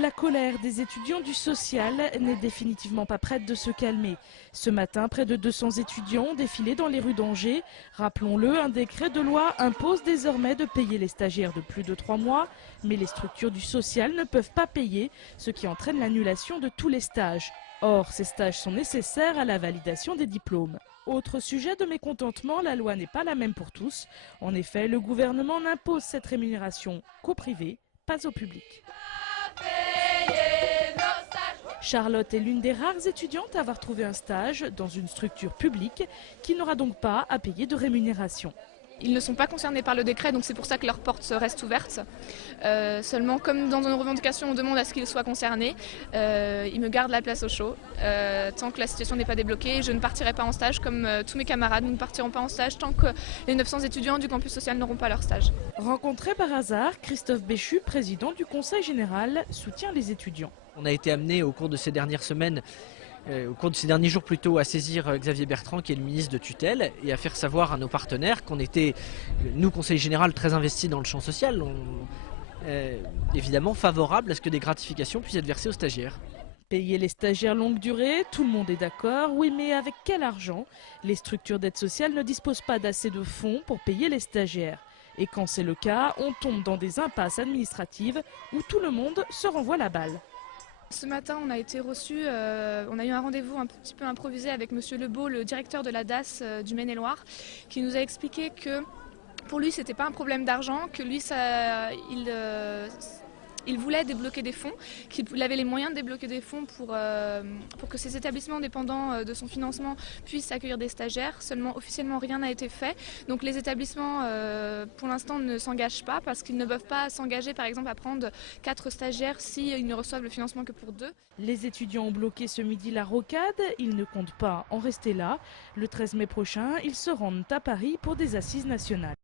La colère des étudiants du social n'est définitivement pas prête de se calmer. Ce matin, près de 200 étudiants ont défilé dans les rues d'Angers. Rappelons-le, un décret de loi impose désormais de payer les stagiaires de plus de 3 mois. Mais les structures du social ne peuvent pas payer, ce qui entraîne l'annulation de tous les stages. Or, ces stages sont nécessaires à la validation des diplômes. Autre sujet de mécontentement, la loi n'est pas la même pour tous. En effet, le gouvernement n'impose cette rémunération qu'au privé, pas au public. Charlotte est l'une des rares étudiantes à avoir trouvé un stage dans une structure publique qui n'aura donc pas à payer de rémunération. Ils ne sont pas concernés par le décret, donc c'est pour ça que leurs portes restent ouvertes. Seulement, comme dans une revendication, on demande à ce qu'ils soient concernés, ils me gardent la place au chaud. Tant que la situation n'est pas débloquée, je ne partirai pas en stage comme tous mes camarades. Nous ne partirons pas en stage tant que les 900 étudiants du campus social n'auront pas leur stage. Rencontré par hasard, Christophe Béchu, président du Conseil général, soutient les étudiants. On a été amené au cours de ces dernières semaines, au cours de ces derniers jours plutôt, à saisir Xavier Bertrand, qui est le ministre de tutelle, et à faire savoir à nos partenaires qu'on était, nous, Conseil général, très investis dans le champ social, évidemment favorables à ce que des gratifications puissent être versées aux stagiaires. Payer les stagiaires longue durée, tout le monde est d'accord, oui, mais avec quel argent? Les structures d'aide sociale ne disposent pas d'assez de fonds pour payer les stagiaires. Et quand c'est le cas, on tombe dans des impasses administratives où tout le monde se renvoie la balle. Ce matin, on a été reçus, on a eu un rendez-vous un petit peu improvisé avec Monsieur Lebeau, le directeur de la DAS du Maine-et-Loire, qui nous a expliqué que pour lui, c'était pas un problème d'argent, que lui, il voulait débloquer des fonds, qu'il avait les moyens de débloquer des fonds pour que ces établissements dépendants de son financement puissent accueillir des stagiaires. Seulement, officiellement, rien n'a été fait. Donc les établissements, pour l'instant, ne s'engagent pas parce qu'ils ne peuvent pas s'engager, par exemple, à prendre 4 stagiaires s'ils ne reçoivent le financement que pour 2. Les étudiants ont bloqué ce midi la rocade. Ils ne comptent pas en rester là. Le 13 mai prochain, ils se rendent à Paris pour des assises nationales.